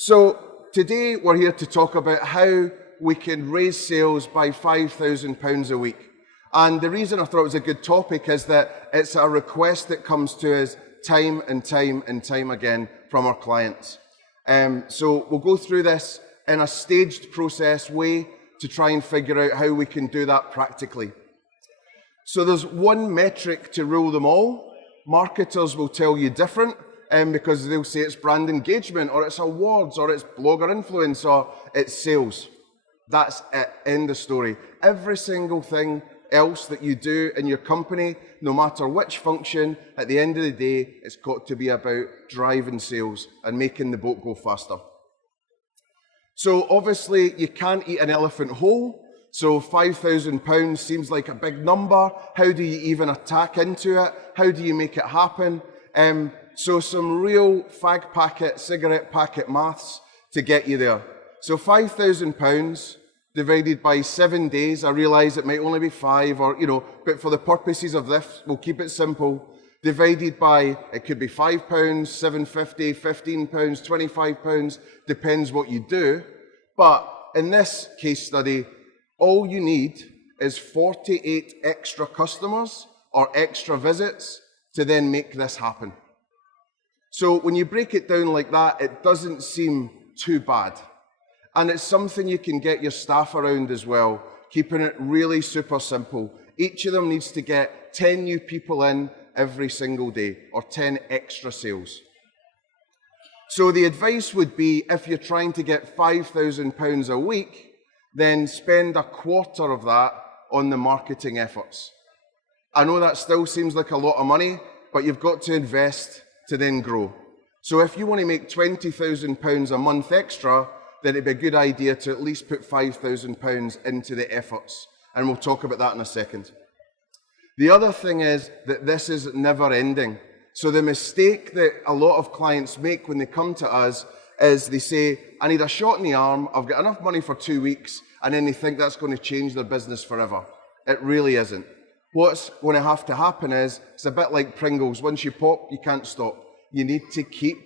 So today we're here to talk about how we can raise sales by £5,000 a week. And the reason I thought it was a good topic is that it's a request that comes to us time and time and time again from our clients. So we'll go through this in a staged process way to try and figure out how we can do that practically. So there's one metric to rule them all. Marketers will tell you different because they'll say it's brand engagement, or it's awards, or it's blogger influence, or it's sales. That's it, end of story. Every single thing else that you do in your company, no matter which function, at the end of the day, it's got to be about driving sales and making the boat go faster. So obviously, you can't eat an elephant whole. So £5,000 seems like a big number. How do you even attack into it? How do you make it happen? So some real fag packet, cigarette packet maths to get you there. So £5,000 divided by 7 days. I realise it might only be 5 or, but for the purposes of this, we'll keep it simple. Divided by, it could be £5, £7.50, £15, £25, depends what you do. But in this case study, all you need is 48 extra customers or extra visits to then make this happen. So when you break it down like that, it doesn't seem too bad. And it's something you can get your staff around as well, keeping it really super simple. Each of them needs to get 10 new people in every single day, or 10 extra sales. So the advice would be, if you're trying to get £5,000 a week, then spend a quarter of that on the marketing efforts. I know that still seems like a lot of money, but you've got to invest to then grow. So if you want to make £20,000 a month extra, then it'd be a good idea to at least put £5,000 into the efforts. And we'll talk about that in a second. The other thing is that this is never ending. So the mistake that a lot of clients make when they come to us is they say, I need a shot in the arm, I've got enough money for 2 weeks, and then they think that's going to change their business forever. It really isn't. What's going to have to happen is, it's a bit like Pringles. Once you pop, you can't stop. You need to keep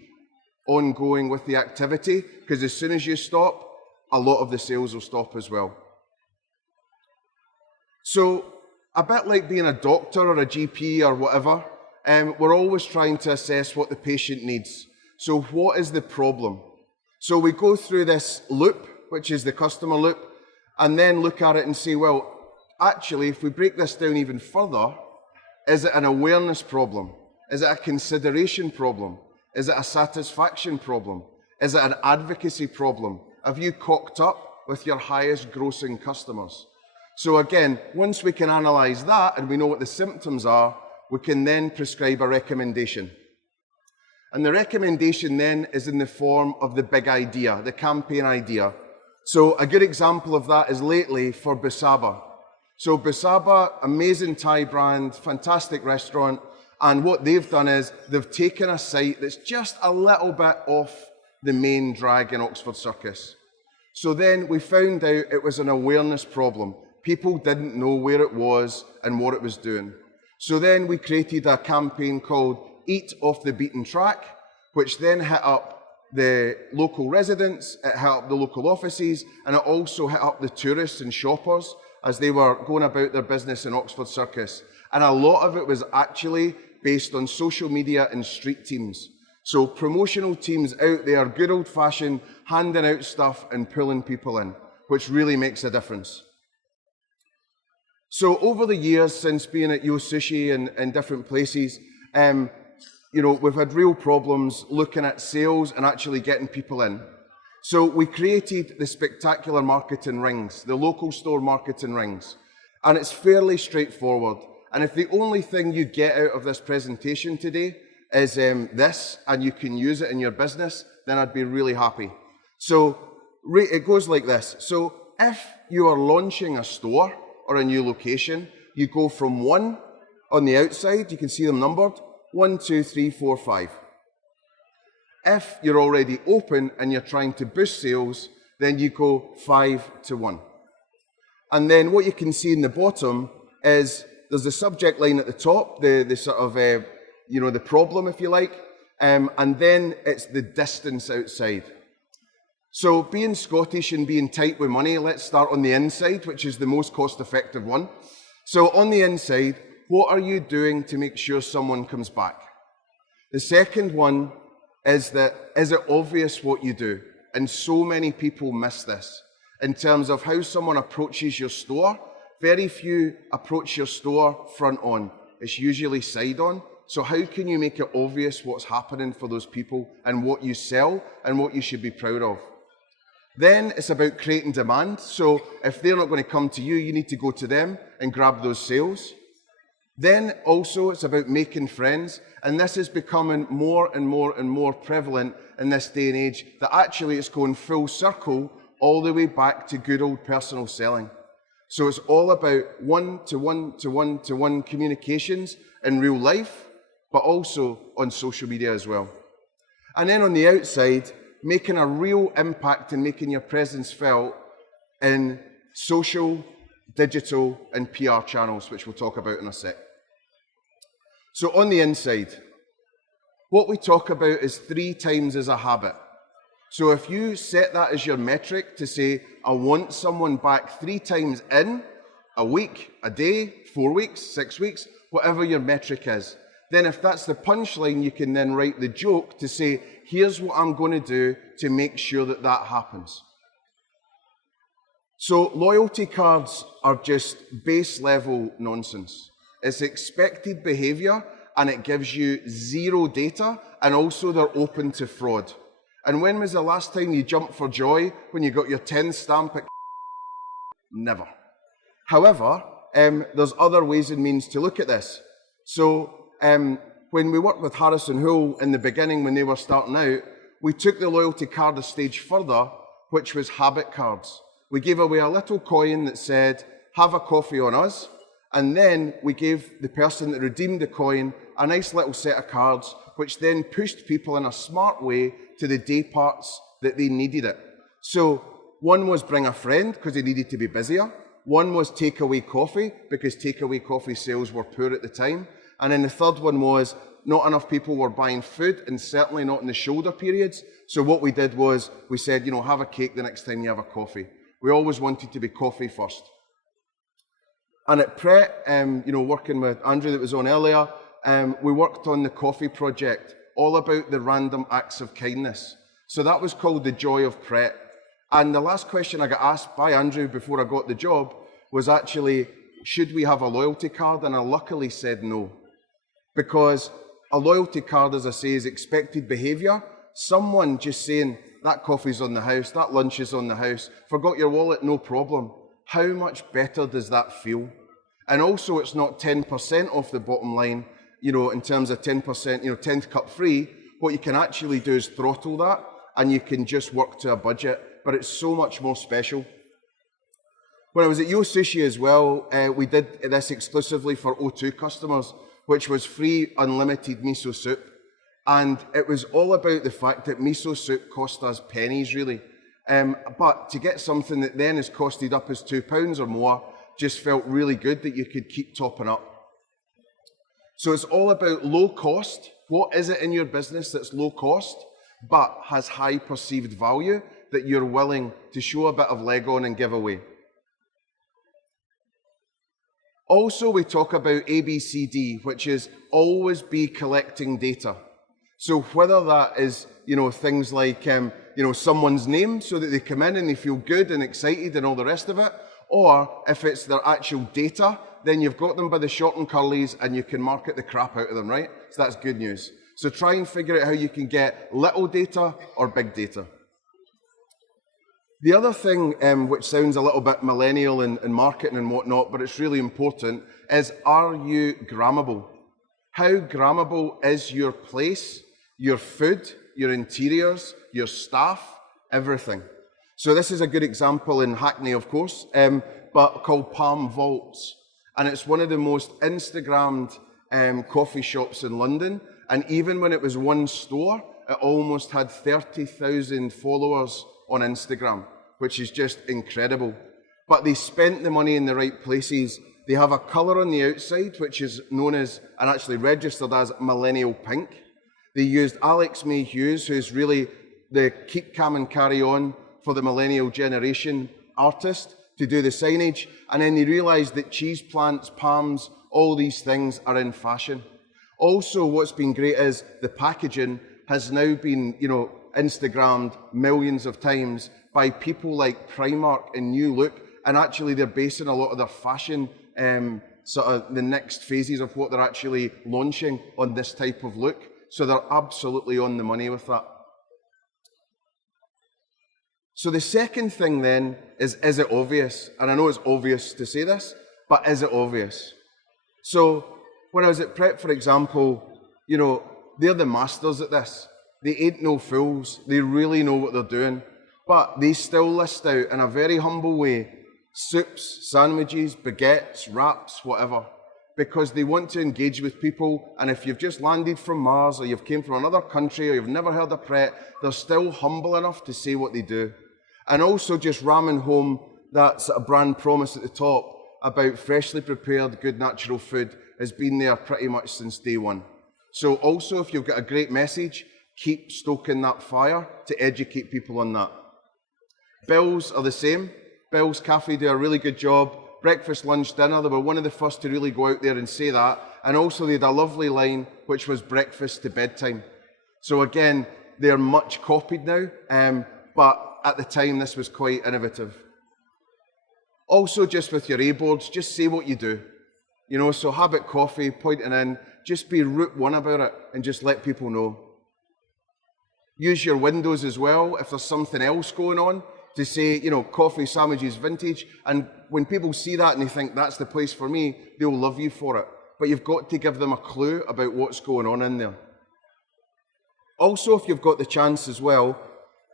on going with the activity, because as soon as you stop, a lot of the sales will stop as well. So, a bit like being a doctor or a GP or whatever, we're always trying to assess what the patient needs. So what is the problem? So we go through this loop, which is the customer loop, and then look at it and say, well, actually, if we break this down even further, is it an awareness problem? Is it a consideration problem? Is it a satisfaction problem? Is it an advocacy problem? Have you cocked up with your highest grossing customers? So again, once we can analyse that and we know what the symptoms are, we can then prescribe a recommendation. And the recommendation then is in the form of the big idea, the campaign idea. So a good example of that is lately for Busaba. So Busaba, amazing Thai brand, fantastic restaurant, and what they've done is they've taken a site that's just a little bit off the main drag in Oxford Circus. So then we found out it was an awareness problem. People didn't know where it was and what it was doing. So then we created a campaign called Eat Off the Beaten Track, which then hit up the local residents, it hit up the local offices, and it also hit up the tourists and shoppers as they were going about their business in Oxford Circus. And a lot of it was actually based on social media and street teams. So promotional teams out there, good old-fashioned, handing out stuff and pulling people in, which really makes a difference. So over the years, since being at Yo Sushi and different places, we've had real problems looking at sales and actually getting people in. So we created the spectacular marketing rings, the local store marketing rings. And it's fairly straightforward. And if the only thing you get out of this presentation today is this, and you can use it in your business, then I'd be really happy. So it goes like this. So if you are launching a store or a new location, you go from 1 on the outside, you can see them numbered, 1, 2, 3, 4, 5. If you're already open and you're trying to boost sales, then you go 5 to 1. And then what you can see in the bottom is there's the subject line at the top, the sort of, the problem, if you like, and then it's the distance outside. So being Scottish and being tight with money, let's start on the inside, which is the most cost-effective one. So on the inside, what are you doing to make sure someone comes back? The second one is that, is it obvious what you do? And so many people miss this. In terms of how someone approaches your store, very few approach your store front on. It's usually side on. So how can you make it obvious what's happening for those people and what you sell and what you should be proud of? Then it's about creating demand. So if they're not going to come to you, you need to go to them and grab those sales. Then also it's about making friends. And this is becoming more and more and more prevalent in this day and age, that actually it's going full circle all the way back to good old personal selling. So it's all about one-to-one communications in real life, but also on social media as well. And then on the outside, making a real impact and making your presence felt in social, digital, and PR channels, which we'll talk about in a sec. So on the inside, what we talk about is 3 times as a habit. So if you set that as your metric to say, I want someone back 3 times in a week, a day, 4 weeks, 6 weeks, whatever your metric is, then if that's the punchline, you can then write the joke to say, here's what I'm going to do to make sure that that happens. So loyalty cards are just base level nonsense. It's expected behavior and it gives you 0 data, and also they're open to fraud. And when was the last time you jumped for joy when you got your 10 stamp at Never. However, there's other ways and means to look at this. So when we worked with Harris and Hull in the beginning when they were starting out, we took the loyalty card a stage further, which was habit cards. We gave away a little coin that said, have a coffee on us, and then we gave the person that redeemed the coin a nice little set of cards, which then pushed people in a smart way to the day parts that they needed it. So one was bring a friend, because they needed to be busier. One was take away coffee, because takeaway coffee sales were poor at the time. And then the third one was not enough people were buying food, and certainly not in the shoulder periods. So what we did was we said, have a cake the next time you have a coffee. We always wanted to be coffee first. And at Pret, working with Andrew that was on earlier, we worked on the coffee project, all about the random acts of kindness. So that was called the Joy of Pret. And the last question I got asked by Andrew before I got the job was actually, should we have a loyalty card? And I luckily said no. Because a loyalty card, as I say, is expected behavior. Someone just saying, that coffee's on the house, that lunch is on the house, forgot your wallet, no problem. How much better does that feel? And also, it's not 10% off the bottom line, in terms of 10%, 10th cup free. What you can actually do is throttle that, and you can just work to a budget, but it's so much more special. When I was at Yo Sushi as well, we did this exclusively for O2 customers, which was free unlimited miso soup. And it was all about the fact that miso soup cost us pennies, really. But to get something that then is costed up as £2 or more just felt really good that you could keep topping up. So it's all about low cost. What is it in your business that's low cost but has high perceived value that you're willing to show a bit of leg on and give away? Also, we talk about ABCD, which is always be collecting data. So whether that is, things like, someone's name so that they come in and they feel good and excited and all the rest of it, or if it's their actual data, then you've got them by the short and curlies and you can market the crap out of them, right? So that's good news. So try and figure out how you can get little data or big data. The other thing, which sounds a little bit millennial in marketing and whatnot, but it's really important, is are you grammable? How grammable is your place, your food, your interiors, your staff, everything? So this is a good example in Hackney, of course, but called Palm Vaults. And it's one of the most Instagrammed coffee shops in London. And even when it was one store, it almost had 30,000 followers on Instagram, which is just incredible. But they spent the money in the right places. They have a colour on the outside, which is known as, and actually registered as, millennial pink. They used Alex May Hughes, who's really the keep calm and carry on for the millennial generation artist to do the signage, and then they realised that cheese plants, palms, all these things are in fashion. Also, what's been great is the packaging has now been, Instagrammed millions of times by people like Primark and New Look, and actually they're basing a lot of their fashion, sort of the next phases of what they're actually launching on this type of look. So they're absolutely on the money with that. So the second thing then is it obvious? And I know it's obvious to say this, but is it obvious? So when I was at Pret, for example, they're the masters at this. They ain't no fools. They really know what they're doing. But they still list out in a very humble way soups, sandwiches, baguettes, wraps, whatever, because they want to engage with people. And if you've just landed from Mars, or you've came from another country, or you've never heard of Pret, they're still humble enough to say what they do. And also just ramming home that sort of brand promise at the top about freshly prepared, good natural food has been there pretty much since day one. So also, if you've got a great message, keep stoking that fire to educate people on that. Bill's are the same. Bill's Cafe do a really good job. Breakfast, lunch, dinner, they were one of the first to really go out there and say that. And also they had a lovely line, which was breakfast to bedtime. So again, they're much copied now, but at the time this was quite innovative. Also, just with your A-boards, just say what you do. So Habit Coffee, pointing in, just be route one about it and just let people know. Use your windows as well if there's something else going on to say, coffee, sandwiches, vintage. And when people see that and they think that's the place for me, they'll love you for it. But you've got to give them a clue about what's going on in there. Also, if you've got the chance as well,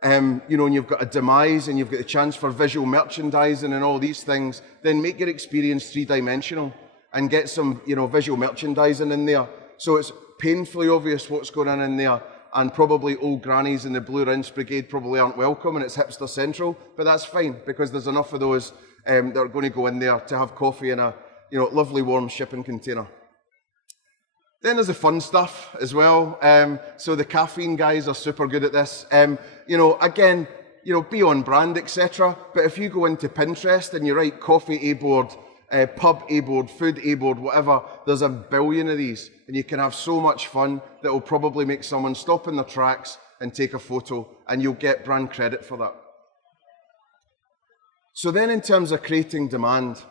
and you've got a demise and you've got the chance for visual merchandising and all these things, then make your experience three-dimensional and get some, visual merchandising in there. So it's painfully obvious what's going on in there. And probably old grannies in the Blue Rinse Brigade probably aren't welcome, and it's hipster central, but that's fine because there's enough of those that are going to go in there to have coffee in a lovely warm shipping container. Then there's the fun stuff as well. So the caffeine guys are super good at this. Again, be on brand, etc. But if you go into Pinterest and you write coffee A-board, pub A-board, food A-board, whatever, there's a billion of these. And you can have so much fun that will probably make someone stop in their tracks and take a photo, and you'll get brand credit for that. So then in terms of creating demand,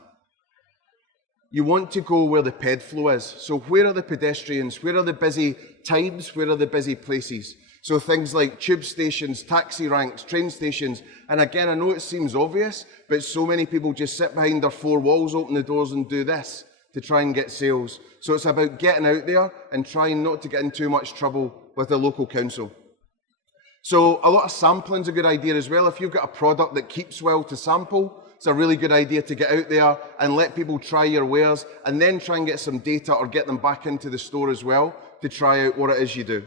you want to go where the ped flow is. So where are the pedestrians? Where are the busy times? Where are the busy places? So things like tube stations, taxi ranks, train stations. And again, I know it seems obvious, but so many people just sit behind their four walls, open the doors and do this to try and get sales. So it's about getting out there and trying not to get in too much trouble with the local council. So a lot of sampling is a good idea as well. If you've got a product that keeps well to sample, it's a really good idea to get out there and let people try your wares and then try and get some data or get them back into the store as well to try out what it is you do.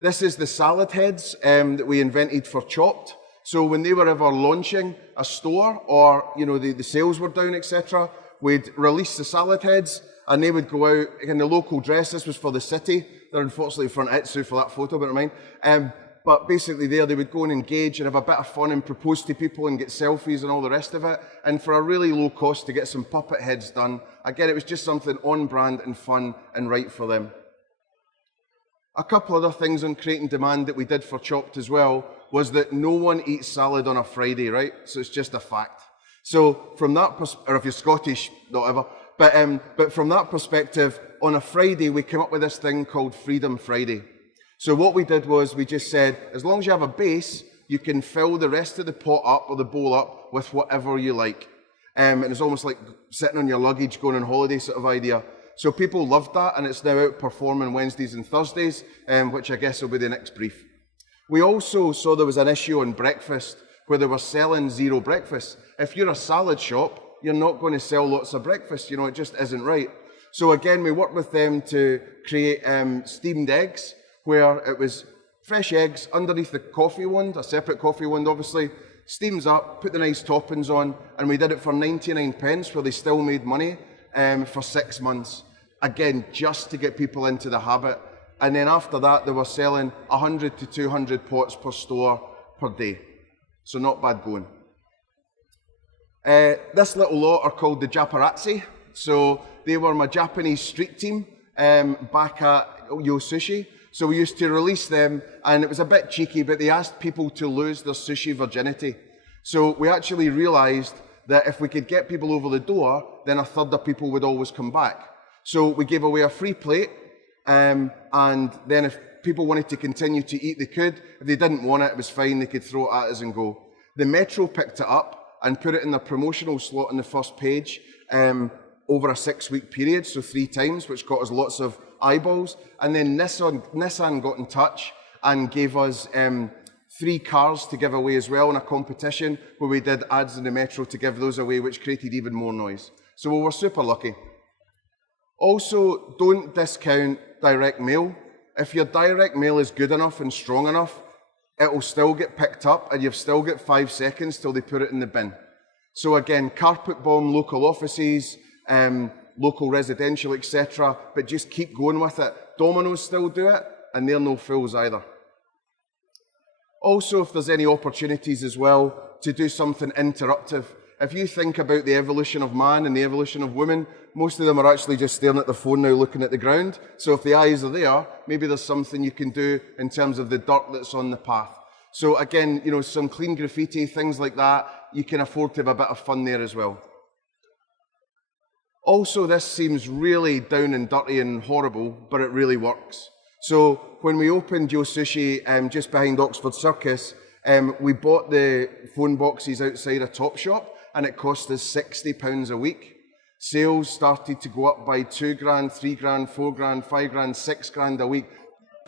This is the salad heads that we invented for Chopped. So when they were ever launching a store or the sales were down, etc., we'd release the salad heads and they would go out in the local dress. This was for the city. They're unfortunately for an Itsu for that photo, but never mind. But basically there they would go and engage and have a bit of fun and propose to people and get selfies and all the rest of it. And for a really low cost to get some puppet heads done. Again, it was just something on brand and fun and right for them. A couple other things on creating demand that we did for Chopped as well was that no one eats salad on a Friday, right? So it's just a fact. So from that perspective, or if you're Scottish, whatever, but from that perspective, on a Friday, we came up with this thing called Freedom Friday. So what we did was we just said, as long as you have a base, you can fill the rest of the pot up or the bowl up with whatever you like. And it's almost like sitting on your luggage, going on holiday sort of idea. So people loved that, and it's now out performing Wednesdays and Thursdays, which I guess will be the next brief. We also saw there was an issue on breakfast where they were selling zero breakfast. If you're a salad shop, you're not going to sell lots of breakfast. It just isn't right. So again, we worked with them to create steamed eggs, where it was fresh eggs underneath the coffee wand, a separate coffee wand obviously, steams up, put the nice toppings on, and we did it for 99 pence, where they still made money for 6 months. Again, just to get people into the habit. And then after that, they were selling 100 to 200 pots per store per day. So not bad going. This little lot are called the Japarazzi. So they were my Japanese street team back at Yo Sushi. So we used to release them, and it was a bit cheeky, but they asked people to lose their sushi virginity. So we actually realised that if we could get people over the door, then a third of people would always come back. So we gave away a free plate, and then if people wanted to continue to eat, they could. If they didn't want it, it was fine, they could throw it at us and go. The Metro picked it up and put it in their promotional slot on the first page over a 6-week period, so 3 times, which got us lots of eyeballs. And then Nissan got in touch and gave us 3 cars to give away as well in a competition where we did ads in the Metro to give those away, which created even more noise. So we were super lucky. Also, don't discount direct mail. If your direct mail is good enough and strong enough, it will still get picked up and you've still got 5 seconds till they put it in the bin. So again, carpet bomb local offices, local residential, etc. But just keep going with it. Domino's still do it, and they're no fools either. Also, if there's any opportunities as well to do something interruptive. If you think about the evolution of man and the evolution of women, most of them are actually just staring at their phone now, looking at the ground. So if the eyes are there, maybe there's something you can do in terms of the dirt that's on the path. So again, some clean graffiti, things like that, you can afford to have a bit of fun there as well. Also, this seems really down and dirty and horrible, but it really works. So when we opened Yo Sushi just behind Oxford Circus, we bought the phone boxes outside a Topshop, and it cost us £60 a week. Sales started to go up by £2,000, £3,000, £4,000, £5,000, £6,000 a week,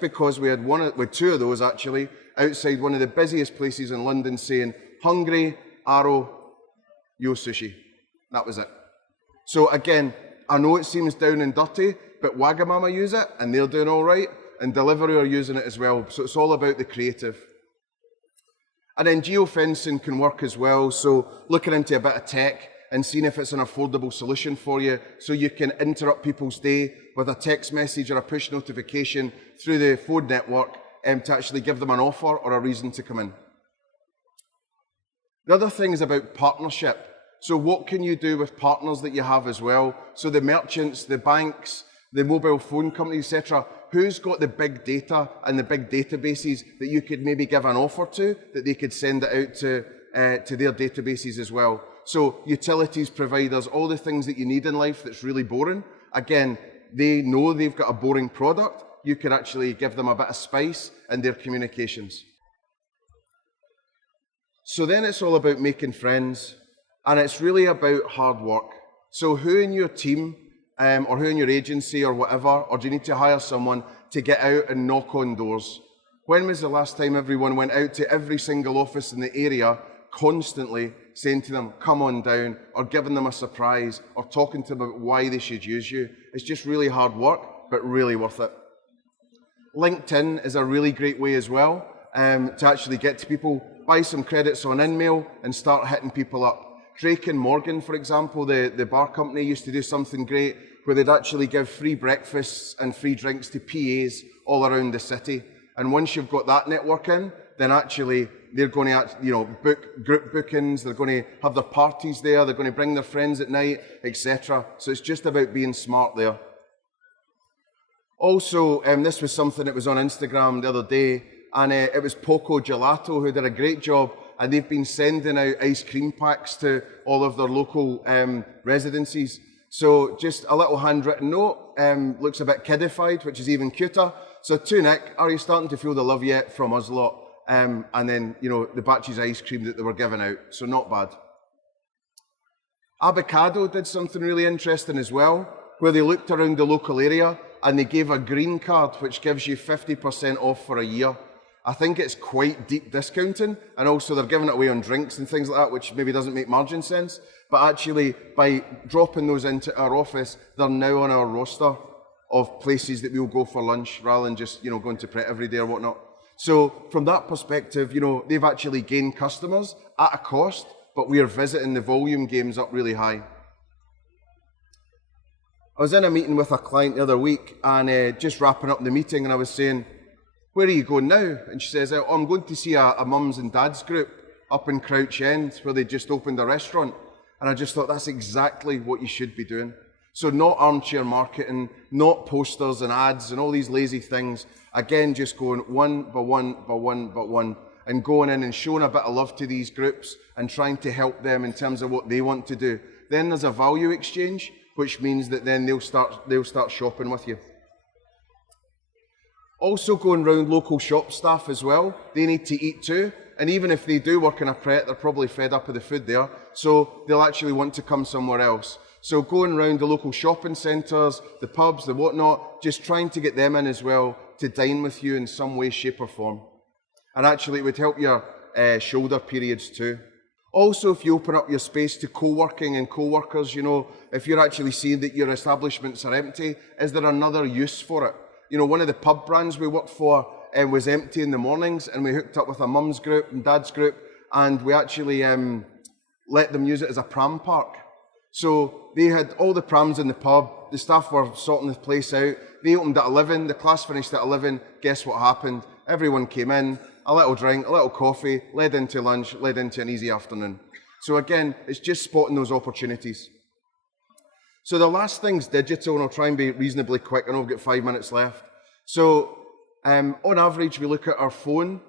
because we had with 2 of those actually outside one of the busiest places in London saying Hungry, Arrow, Yo Sushi. That was it. So again, I know it seems down and dirty, but Wagamama use it and they're doing all right, and Deliveroo are using it as well. So it's all about the creative. And then geofencing can work as well. So looking into a bit of tech and seeing if it's an affordable solution for you, so you can interrupt people's day with a text message or a push notification through the phone network to actually give them an offer or a reason to come in. The other thing is about partnership. So what can you do with partners that you have as well? So the merchants, the banks, the mobile phone companies, etc. Who's got the big data and the big databases that you could maybe give an offer to, that they could send it out to their databases as well? So utilities providers, all the things that you need in life that's really boring. Again, they know they've got a boring product. You can actually give them a bit of spice in their communications. So then it's all about making friends, and it's really about hard work. So who in your team or who in your agency or whatever, or do you need to hire someone to get out and knock on doors? When was the last time everyone went out to every single office in the area constantly saying to them, come on down, or giving them a surprise, or talking to them about why they should use you? It's just really hard work, but really worth it. LinkedIn is a really great way as well to actually get to people, buy some credits on InMail and start hitting people up. Drake and Morgan, for example, the bar company, used to do something great where they'd actually give free breakfasts and free drinks to PAs all around the city. And once you've got that network in, then actually they're going to book group bookings, they're going to have their parties there, they're going to bring their friends at night, etc. So it's just about being smart there. Also, this was something that was on Instagram the other day, and it was Poco Gelato who did a great job, and they've been sending out ice cream packs to all of their local residencies. So just a little handwritten note, looks a bit kidified, which is even cuter. So to Nick, are you starting to feel the love yet from us lot? And then, the batches of ice cream that they were giving out, so not bad. Avocado did something really interesting as well, where they looked around the local area and they gave a green card, which gives you 50% off for a year. I think it's quite deep discounting, and also they're giving it away on drinks and things like that, which maybe doesn't make margin sense. But actually, by dropping those into our office, they're now on our roster of places that we'll go for lunch, rather than just going to Pret every day or whatnot. So from that perspective, they've actually gained customers at a cost, but we are visiting the volume games up really high. I was in a meeting with a client the other week, and just wrapping up the meeting, and I was saying, where are you going now? And she says, oh, I'm going to see a mums and dads group up in Crouch End where they just opened a restaurant. And I just thought that's exactly what you should be doing. So not armchair marketing, not posters and ads and all these lazy things. Again, just going one by one by one by one and going in and showing a bit of love to these groups and trying to help them in terms of what they want to do. Then there's a value exchange, which means that then they'll start shopping with you. Also going round local shop staff as well. They need to eat too. And even if they do work in a Pret, they're probably fed up of the food there. So they'll actually want to come somewhere else. So going around the local shopping centres, the pubs, the whatnot, just trying to get them in as well to dine with you in some way, shape or form. And actually it would help your shoulder periods too. Also, if you open up your space to co-working and co-workers, you know, if you're actually seeing that your establishments are empty, is there another use for it? You know, one of the pub brands we worked for was empty in the mornings, and we hooked up with a mum's group and dad's group, and we actually let them use it as a pram park. So they had all the prams in the pub, the staff were sorting the place out, they opened at 11, the class finished at 11, guess what happened? Everyone came in, a little drink, a little coffee, led into lunch, led into an easy afternoon. So again, it's just spotting those opportunities. So the last thing's digital, and I'll try and be reasonably quick, I know I've got 5 minutes left. So on average, we look at our phone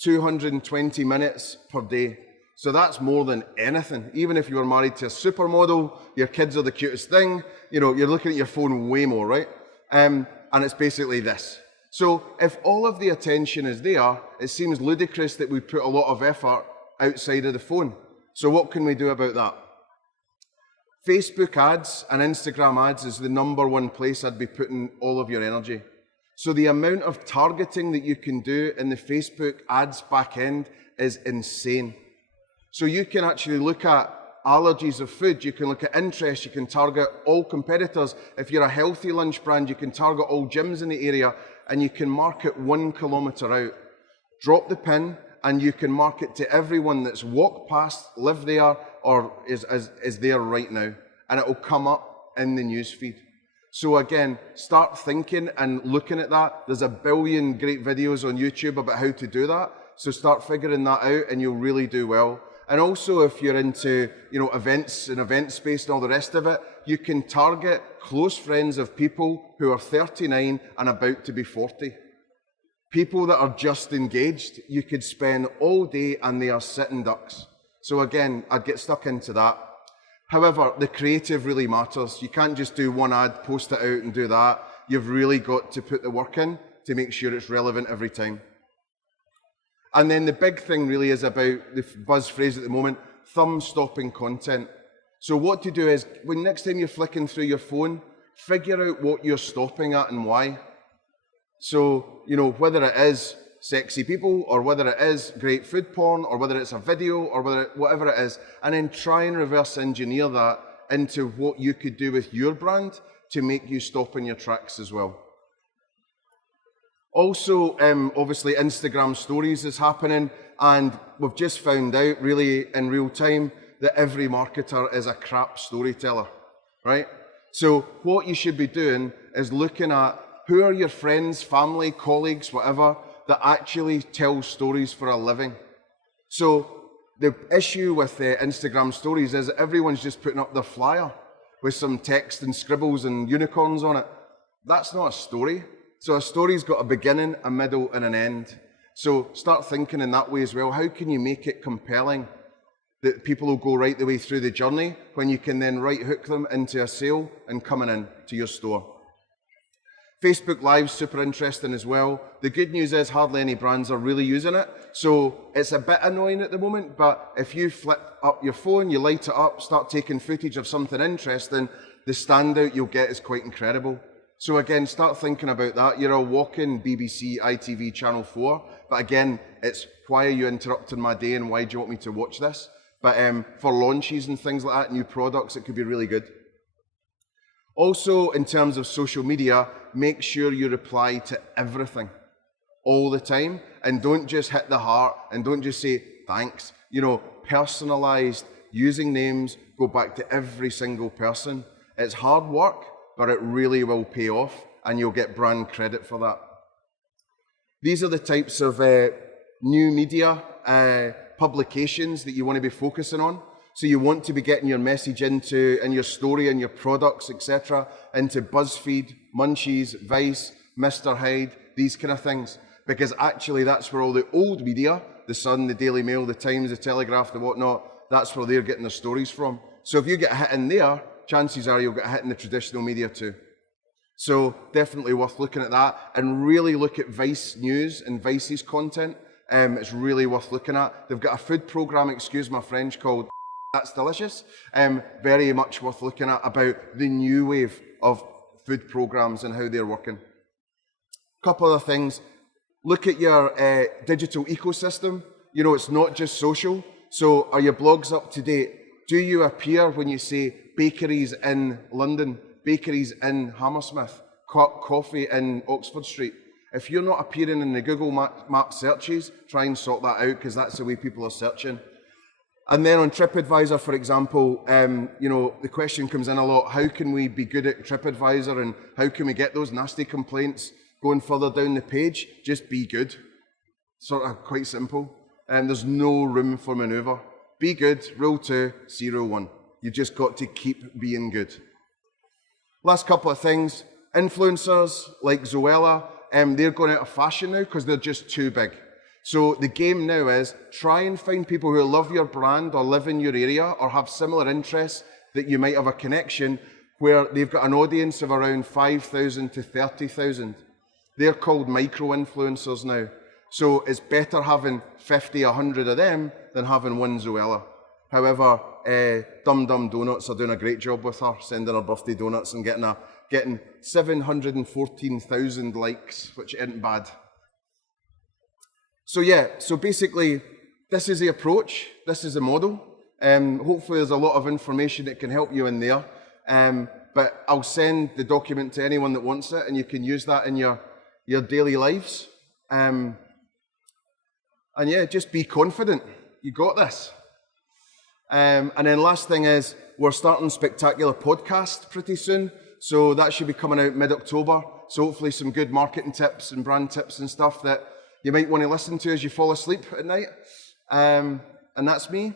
220 minutes per day. So that's more than anything. Even if you were married to a supermodel, your kids are the cutest thing, you know, you're looking at your phone way more, right? And it's basically this. So if all of the attention is there, it seems ludicrous that we put a lot of effort outside of the phone. So what can we do about that? Facebook ads and Instagram ads is the #1 place I'd be putting all of your energy. So the amount of targeting that you can do in the Facebook ads back end is insane. So you can actually look at allergies of food, you can look at interests, you can target all competitors. If you're a healthy lunch brand, you can target all gyms in the area, and you can market 1 kilometre out. Drop the pin, and you can market to everyone that's walked past, lived there, or is there right now. And it will come up in the newsfeed. So again, start thinking and looking at that. There's a billion great videos on YouTube about how to do that. So start figuring that out and you'll really do well. And also if you're into, you know, events and event space and all the rest of it, you can target close friends of people who are 39 and about to be 40. People that are just engaged, you could spend all day and they are sitting ducks. So again, I'd get stuck into that. However, the creative really matters. You can't just do one ad, post it out and do that. You've really got to put the work in to make sure it's relevant every time. And then the big thing really is about the buzz phrase at the moment, thumb-stopping content. So what to do is, when next time you're flicking through your phone, figure out what you're stopping at and why. So, you know, whether it is sexy people, or whether it is great food porn, or whether it's a video, or whatever it is, and then try and reverse engineer that into what you could do with your brand to make you stop in your tracks as well. Also, obviously, Instagram stories is happening, and we've just found out, really, in real time, that every marketer is a crap storyteller, right? So what you should be doing is looking at who are your friends, family, colleagues, whatever, that actually tell stories for a living. So the issue with Instagram stories is that everyone's just putting up their flyer with some text and scribbles and unicorns on it. That's not a story. So a story's got a beginning, a middle, and an end. So start thinking in that way as well. How can you make it compelling that people will go right the way through the journey when you can then right hook them into a sale and coming in to your store? Facebook Live's super interesting as well. The good news is hardly any brands are really using it. So it's a bit annoying at the moment, but if you flip up your phone, you light it up, start taking footage of something interesting, the standout you'll get is quite incredible. So again, start thinking about that. You're a walk-in BBC, ITV, Channel 4. But again, it's why are you interrupting my day and why do you want me to watch this? But for launches and things like that, new products, it could be really good. Also, in terms of social media, make sure you reply to everything all the time. And don't just hit the heart and don't just say thanks. You know, personalized, using names, go back to every single person. It's hard work, but it really will pay off and you'll get brand credit for that. These are the types of new media publications that you want to be focusing on. So you want to be getting your message into, and your story and your products, etc., into BuzzFeed, Munchies, Vice, Mr. Hyde, these kind of things. Because actually that's where all the old media, the Sun, the Daily Mail, the Times, the Telegraph, the whatnot, that's where they're getting their stories from. So if you get a hit in there, chances are you'll get a hit in the traditional media too. So definitely worth looking at that, and really look at Vice News and Vice's content. It's really worth looking at. They've got a food programme, excuse my French, called That's Delicious. Very much worth looking at, about the new wave of food programmes and how they're working. A couple other things. Look at your digital ecosystem. You know, it's not just social. So are your blogs up to date? Do you appear when you say bakeries in London, bakeries in Hammersmith, coffee in Oxford Street? If you're not appearing in the Google Map searches, try and sort that out, because that's the way people are searching. And then on TripAdvisor, for example, you know, the question comes in a lot, how can we be good at TripAdvisor, and how can we get those nasty complaints going further down the page? Just be good. Sort of quite simple. And there's no room for manoeuvre. Be good, rule 2, see rule 1. You've just got to keep being good. Last couple of things. Influencers like Zoella, they're going out of fashion now because they're just too big. So the game now is try and find people who love your brand or live in your area or have similar interests that you might have a connection, where they've got an audience of around 5,000 to 30,000. They're called micro-influencers now. So it's better having 50, 100 of them than having one Zoella. However, Dum Dum Donuts are doing a great job with her, sending her birthday donuts and getting 714,000 likes, which isn't bad. So yeah, so basically, this is the approach, this is the model. Hopefully there's a lot of information that can help you in there. But I'll send the document to anyone that wants it, and you can use that in your daily lives. And yeah, just be confident. You got this. And then last thing is, we're starting Spectacular Podcast pretty soon. So that should be coming out mid-October. So hopefully some good marketing tips and brand tips and stuff that you might want to listen to as you fall asleep at night. And that's me.